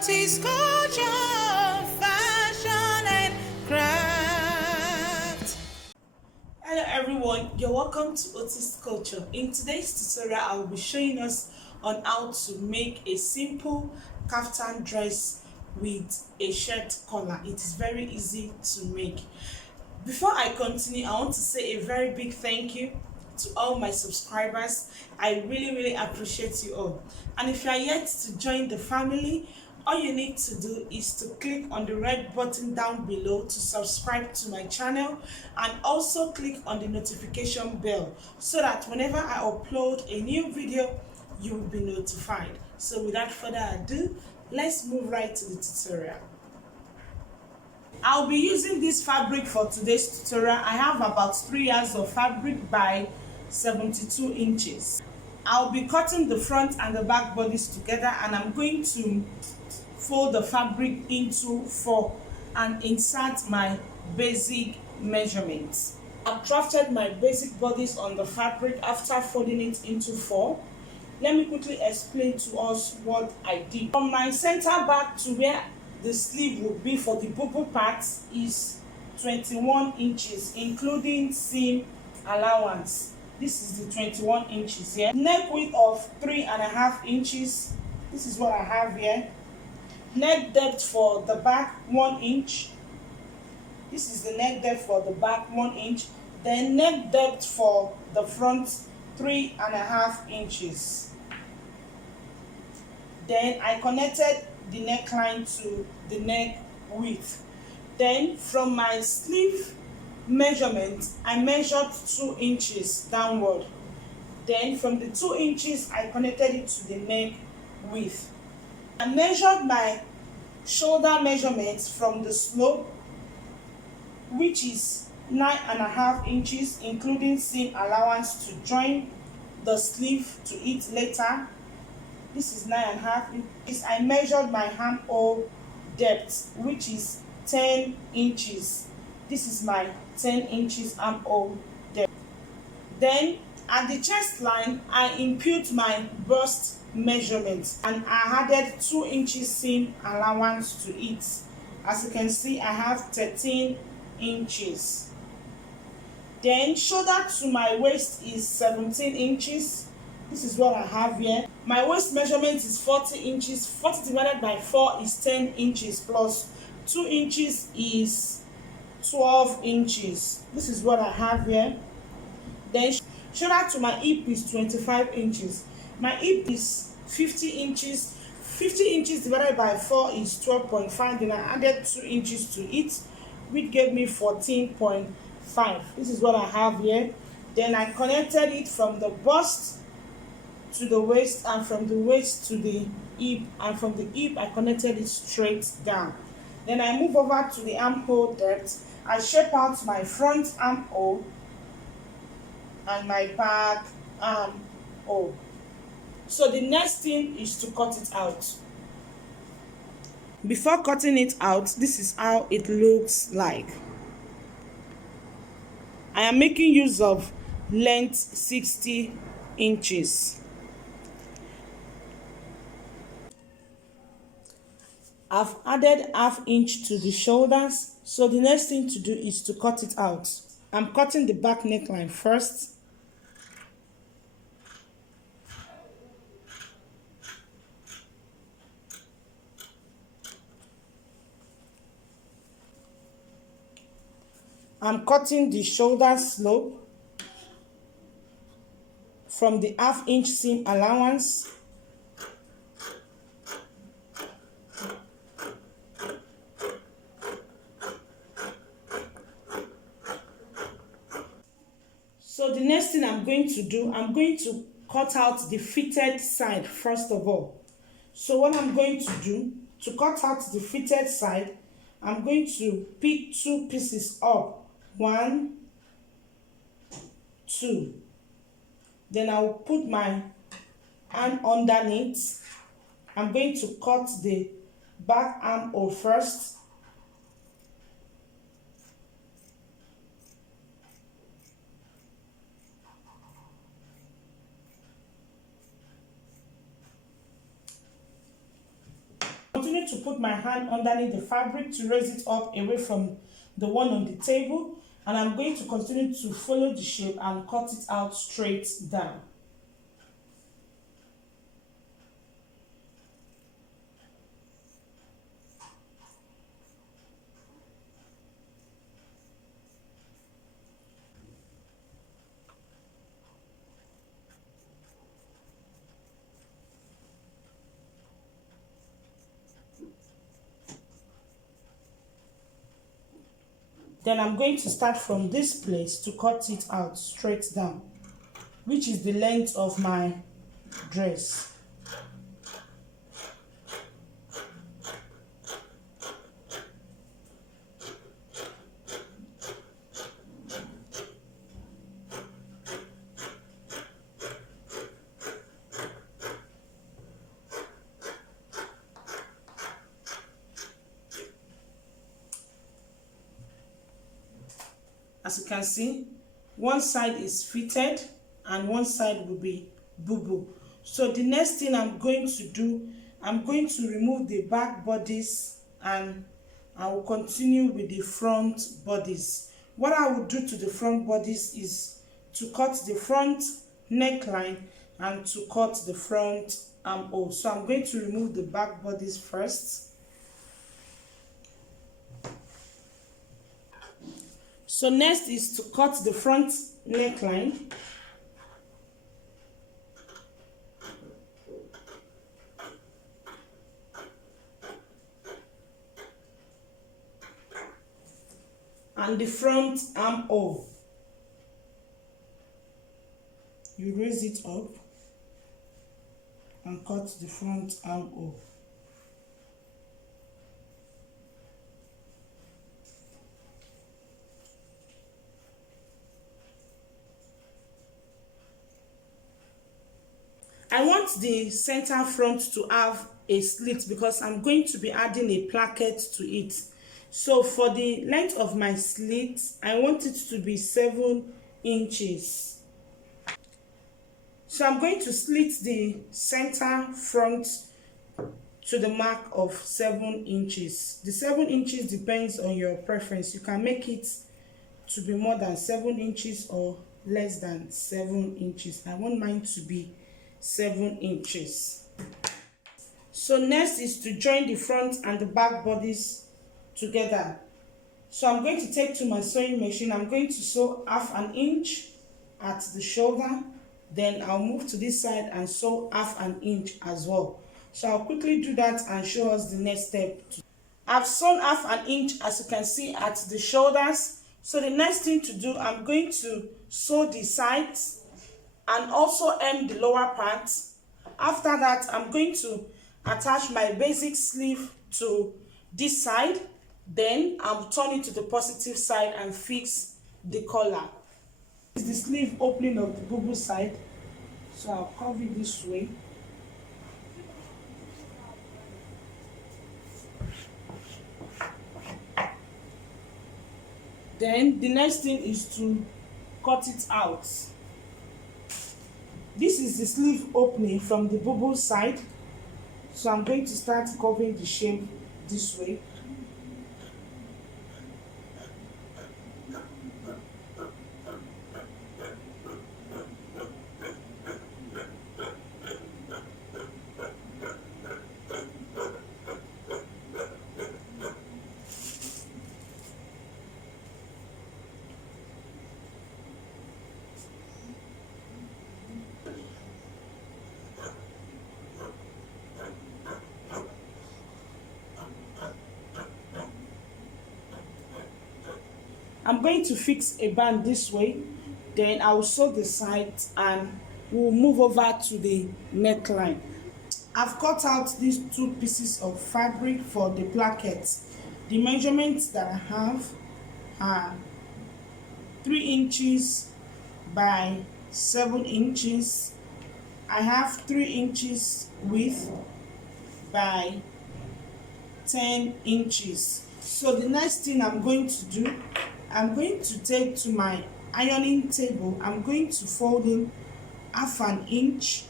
Otis culture, fashion and craft. Hello everyone, you're welcome to Otis Culture. In today's tutorial, I will be showing us on how to make a simple kaftan dress with a shirt collar. It is very easy to make. Before I continue, I want to say a very big thank you to all my subscribers. I really appreciate you all. And if you are yet to join the family, all you need to do is to click on the red button down below to subscribe to my channel, and also click on the notification bell so that whenever I upload a new video, you will be notified. So without further ado, let's move right to the tutorial. I'll be using this fabric for today's tutorial. I have about 3 yards of fabric by 72 inches. I'll be cutting the front and the back bodies together, and I'm going to fold the fabric into 4 and insert my basic measurements. I've drafted my basic bodies on the fabric after folding it into 4. Let me quickly explain to us what I did. From my center back to where the sleeve will be for the bubble part is 21 inches, including seam allowance. This is the 21 inches here. Neck width of 3.5 inches. This is what I have here. Neck depth for the back 1 inch. This is the neck depth for the back 1 inch. Then neck depth for the front 3.5 inches. Then I connected the neckline to the neck width. Then from my sleeve measurement, I measured 2 inches downward. Then from the 2 inches, I connected it to the neck width. I measured my shoulder measurements from the slope, which is 9.5 inches, including seam allowance to join the sleeve to it later. This is 9.5 inches. I measured my armhole depth, which is 10 inches. This is my 10 inches armhole depth. Then at the chest line, I impute my bust measurement and I added 2 inches seam allowance to it. As you can see, I have 13 inches. Then shoulder to my waist is 17 inches. This is what I have here. My waist measurement is 40 inches. 40 divided by 4 is 10 inches plus 2 inches is 12 inches. This is what I have here. Then shoulder to my hip is 25 inches. My hip is 50 inches. 50 inches divided by 4 is 12.5. Then I added 2 inches to it, which gave me 14.5. This is what I have here. Then I connected it from the bust to the waist, and from the waist to the hip, and from the hip I connected it straight down. Then I move over to the armhole depth. I shape out my front armhole and my back armhole. So the next thing is to cut it out. Before cutting it out, this is how it looks like. I am making use of length 60 inches. I've added ½ inch to the shoulders, so the next thing to do is to cut it out. I'm cutting the back neckline first. I'm cutting the shoulder slope from the ½ inch seam allowance. So the next thing I'm going to do, I'm going to cut out the fitted side first of all. So what I'm going to do, to cut out the fitted side, I'm going to pick 2 pieces up. 1, 2. Then I'll put my hand underneath. I'm going to cut the back armhole first. Continue to put my hand underneath the fabric to raise it up away from the one on the table, and I'm going to continue to follow the shape and cut it out straight down. Then I'm going to start from this place to cut it out straight down, which is the length of my dress. As you can see, one side is fitted and one side will be boo-boo. So the next thing I'm going to do, I'm going to remove the back bodies and I will continue with the front bodies. What I will do to the front bodies is to cut the front neckline and to cut the front armhole. So I'm going to remove the back bodies first. So next is to cut the front neckline. And the front armhole. You raise it up and cut the front armhole. I want the center front to have a slit because I'm going to be adding a placket to it. So for the length of my slit, I want it to be 7 inches. So I'm going to slit the center front to the mark of 7 inches. The 7 inches depends on your preference. You can make it to be more than 7 inches or less than 7 inches. I want mine to be 7 inches. So next is to join the front and the back bodies together. So I'm going to take to my sewing machine. I'm going to sew 1/2 inch at the shoulder. Then I'll move to this side and sew 1/2 inch as well. So I'll quickly do that and show us the next step. I've sewn 1/2 inch, as you can see, at the shoulders. So the next thing to do, I'm going to sew the sides and also hem the lower part. After that, I'm going to attach my basic sleeve to this side. Then I'll turn it to the positive side and fix the collar. This is the sleeve opening of the boo-boo side. So I'll cover it this way. Then the next thing is to cut it out. This is the sleeve opening from the boo-boo side. So I'm going to start covering the shape this way. I'm going to fix a band this way, then I will sew the sides and we'll move over to the neckline. I've cut out these 2 pieces of fabric for the plackets. The measurements that I have are 3 inches by 7 inches. I have 3 inches width by 10 inches. So the next thing I'm going to do, I'm going to take to my ironing table. I'm going to fold in 1/2 inch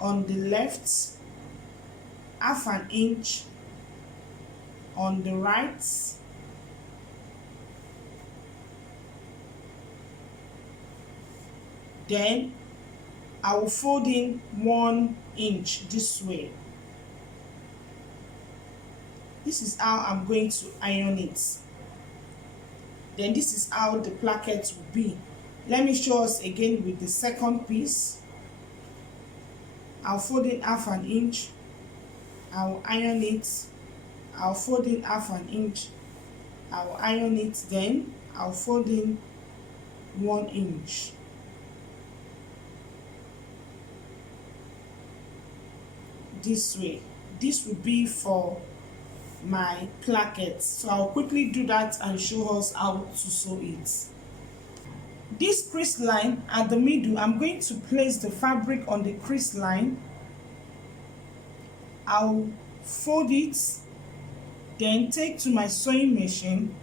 on the left, 1/2 inch on the right. Then I will fold in 1 inch this way. This is how I'm going to iron it. Then this is how the placket will be. Let me show us again with the second piece. I'll fold in half an inch. I'll iron it. I'll fold in half an inch. I'll iron it. Then I'll fold in 1 inch. This way. This will be for my placket. So I'll quickly do that and show us how to sew it. This crease line at the middle, I'm going to place the fabric on the crease line. I'll fold it, then take to my sewing machine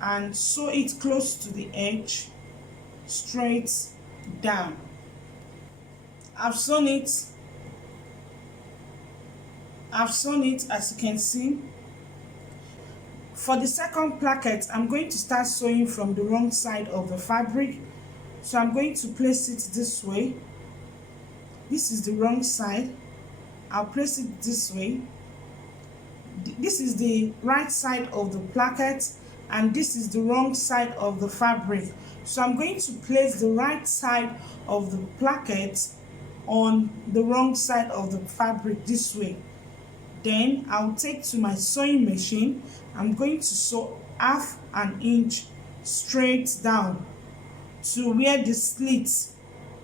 and sew it close to the edge, straight down. I've sewn it as you can see. For the second placket, I'm going to start sewing from the wrong side of the fabric. So I'm going to place it this way. This is the wrong side. I'll place it this way. This is the right side of the placket, and this is the wrong side of the fabric. So I'm going to place the right side of the placket on the wrong side of the fabric this way. Then I'll take to my sewing machine. I'm going to sew half an inch straight down to where the slit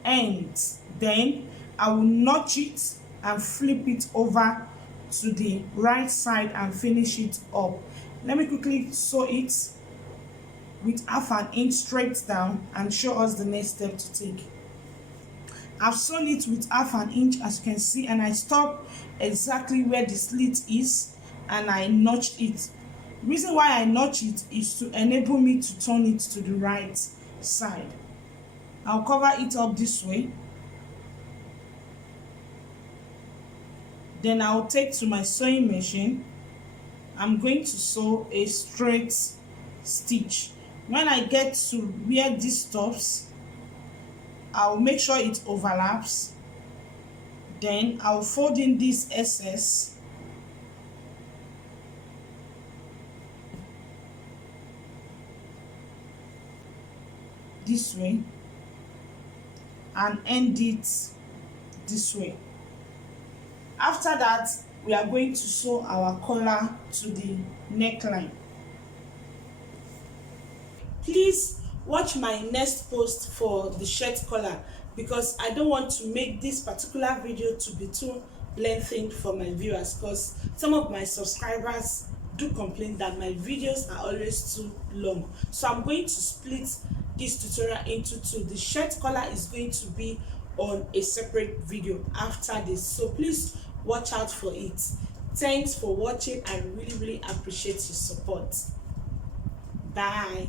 ends. Then I will notch it and flip it over to the right side and finish it up. Let me quickly sew it with half an inch straight down and show us the next step to take. I've sewn it with half an inch as you can see, and I stopped exactly where the slit is and I notched it. The reason why I notch it is to enable me to turn it to the right side. I'll cover it up this way. Then I'll take to my sewing machine. I'm going to sew a straight stitch. When I get to where this stops, I'll make sure it overlaps. Then I'll fold in this excess. This way and end it this way. After that, we are going to sew our collar to the neckline. Please watch my next post for the shirt collar, because I don't want to make this particular video to be too lengthy for my viewers, because some of my subscribers do complain that my videos are always too long. So I'm going to split this tutorial into two. The shirt collar is going to be on a separate video after this, so please watch out for it. Thanks for watching. I really appreciate your support. Bye.